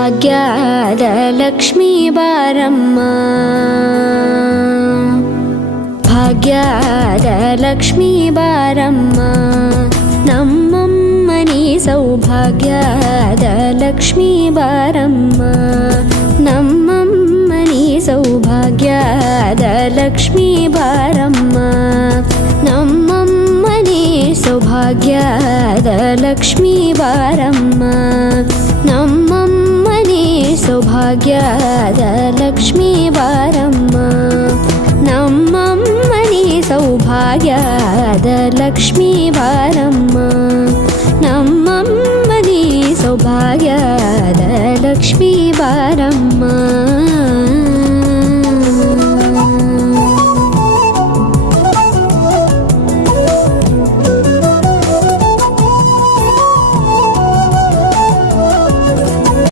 ಭಾಗ್ಯದ ಲಕ್ಷ್ಮೀ ಬಾರಮ್ಮ ಭಾಗ್ಯದ ಲಕ್ಷ್ಮೀ ಬಾರಮ್ಮ ನಮ್ಮಮ್ಮನಿ ಸೌಭಾಗ್ಯದ ಲಕ್ಷ್ಮೀ ಬಾರಮ್ಮ ನಮ್ಮಮ್ಮನಿ ಸೌಭಾಗ್ಯದ ಲಕ್ಷ್ಮೀ ಬಾರಮ್ಮ ನಮ್ಮಮ್ಮನಿ ಸೌಭಾಗ್ಯದ ಲಕ್ಷ್ಮೀ ಬಾರಮ್ಮ ನಮ್ಮಮ್ಮನಿ ಸೌಭಾಗ್ಯದ ಲಕ್ಷ್ಮೀ ಬಾರಮ್ಮ ನಮ್ಮಮ್ಮನಿ ಸೌಭಾಗ್ಯದ ಲಕ್ಷ್ಮೀ ಬಾರಮ್ಮ ನಮ್ಮಮ್ಮನಿ ಸೌಭಾಗ್ಯದ ಲಕ್ಷ್ಮೀ ಬಾರಮ್ಮ